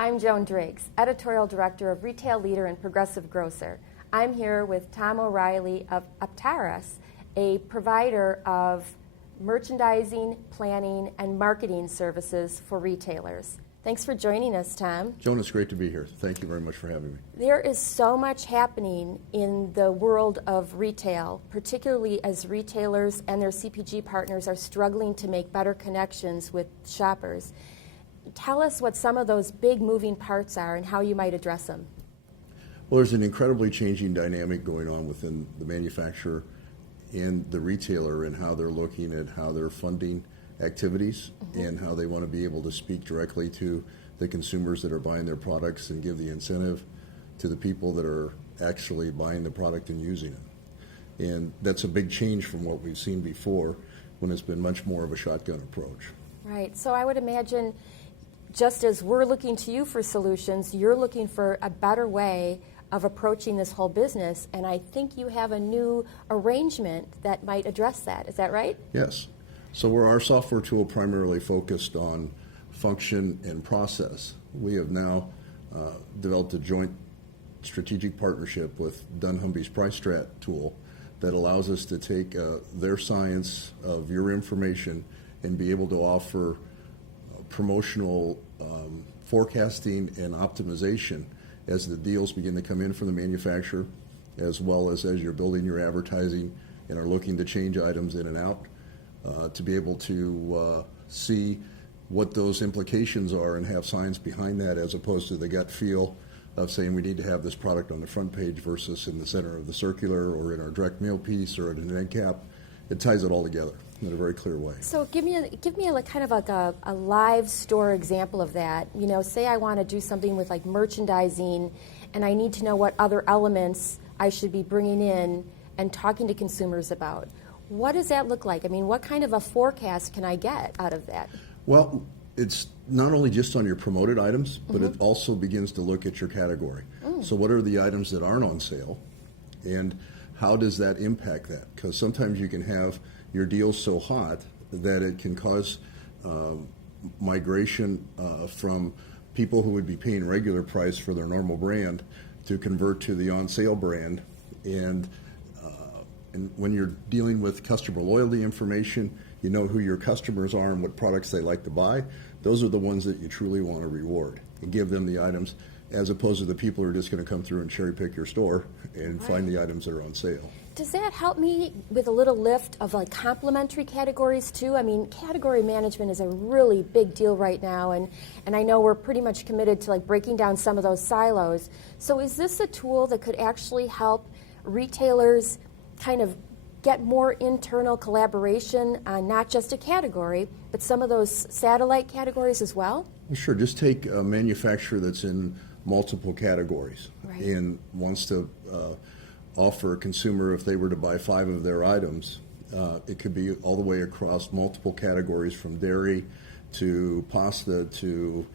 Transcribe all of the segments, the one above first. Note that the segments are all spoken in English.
I'm Joan Driggs, Editorial Director of Retail Leader and Progressive Grocer. I'm here with Tom O'Reilly of Aptaris, a provider of merchandising, planning, and marketing services for retailers. Thanks for joining us, Tom. Joan, it's great to be here. Thank you very much for having me. There is so much happening in the world of retail, particularly as retailers and their CPG partners are struggling to make better connections with shoppers. Tell us what some of those big moving parts are and how you might address them. Well, there's an incredibly changing dynamic going on within the manufacturer and the retailer and how they're looking at how they're funding activities and how they want to be able to speak directly to the consumers that are buying their products and give the incentive to the people that are actually buying the product and using it. And that's a big change from what we've seen before when it's been much more of a shotgun approach. Right. So I would imagine just as we're looking to you for solutions, you're looking for a better way of approaching this whole business, and I think you have a new arrangement that might address that. Is that right? Yes. So we're our software tool primarily focused on function and process. We have now developed a joint strategic partnership with Dunnhumby's PriceStrat tool that allows us to take their science of your information and be able to offer promotional forecasting and optimization as the deals begin to come in from the manufacturer, as well as you're building your advertising and are looking to change items in and out, to be able to see what those implications are and have science behind that, as opposed to the gut feel of saying we need to have this product on the front page versus in the center of the circular or in our direct mail piece or at an end cap. It ties it all together in a very clear way. So give me a kind of like a live store example of that. You know, say I want to do something with like merchandising, and I need to know what other elements I should be bringing in and talking to consumers about. What does that look like? I mean, what kind of a forecast can I get out of that? Well, it's not only just on your promoted items, but it also begins to look at your category. So what are the items that aren't on sale, and how does that impact that? Because sometimes you can have your deals so hot that it can cause migration from people who would be paying regular price for their normal brand to convert to the on-sale brand. And when you're dealing with customer loyalty information, you know who your customers are and what products they like to buy. Those are the ones that you truly want to reward and give them the items, as opposed to the people who are just going to come through and cherry pick your store and find the items that are on sale. Does that help me with a little lift of like complementary categories too? I mean, category management is a really big deal right now, and I know we're pretty much committed to like breaking down some of those silos. So is this a tool that could actually help retailers kind of get more internal collaboration on not just a category, but some of those satellite categories as well? Sure. Just take a manufacturer that's in multiple categories and wants to offer a consumer, if they were to buy 5 of their items, it could be all the way across multiple categories, from dairy to pasta to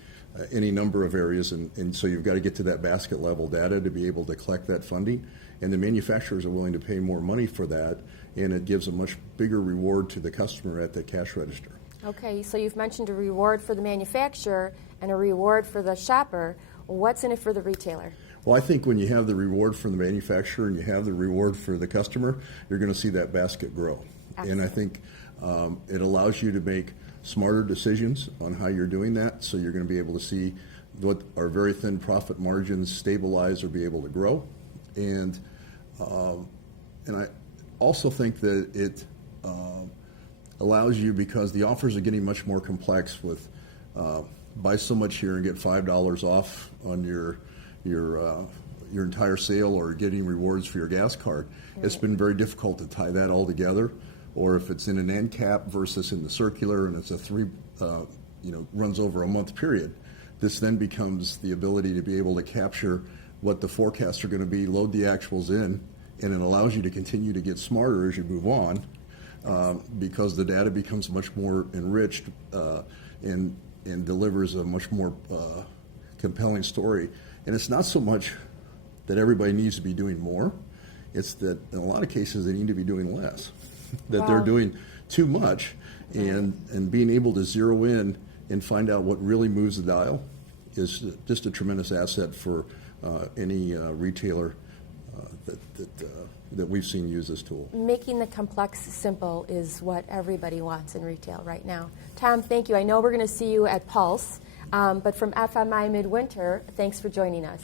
any number of areas. And so you've got to get to that basket level data to be able to collect that funding. And the manufacturers are willing to pay more money for that, and it gives a much bigger reward to the customer at the cash register. Okay, so you've mentioned a reward for the manufacturer and a reward for the shopper. What's in it for the retailer? Well, I think when you have the reward for the manufacturer and you have the reward for the customer, you're going to see that basket grow. Excellent. And I think it allows you to make smarter decisions on how you're doing that, so you're going to be able to see what our very thin profit margins stabilize or be able to grow. And I also think that it allows you, because the offers are getting much more complex with buy so much here and get $5 off on your entire sale, or getting rewards for your gas card. Right. It's been very difficult to tie that all together. Or if it's in an end cap versus in the circular, and it's a runs over a month period, this then becomes the ability to be able to capture what the forecasts are going to be, load the actuals in, and it allows you to continue to get smarter as you move on, because the data becomes much more enriched and delivers a much more compelling story. And it's not so much that everybody needs to be doing more, it's that in a lot of cases they need to be doing less, that they're doing too much, and being able to zero in and find out what really moves the dial is just a tremendous asset for any retailer that we've seen use this tool. Making the complex simple is what everybody wants in retail right now. Tom, thank you. I know we're going to see you at Pulse, but from FMI Midwinter, thanks for joining us.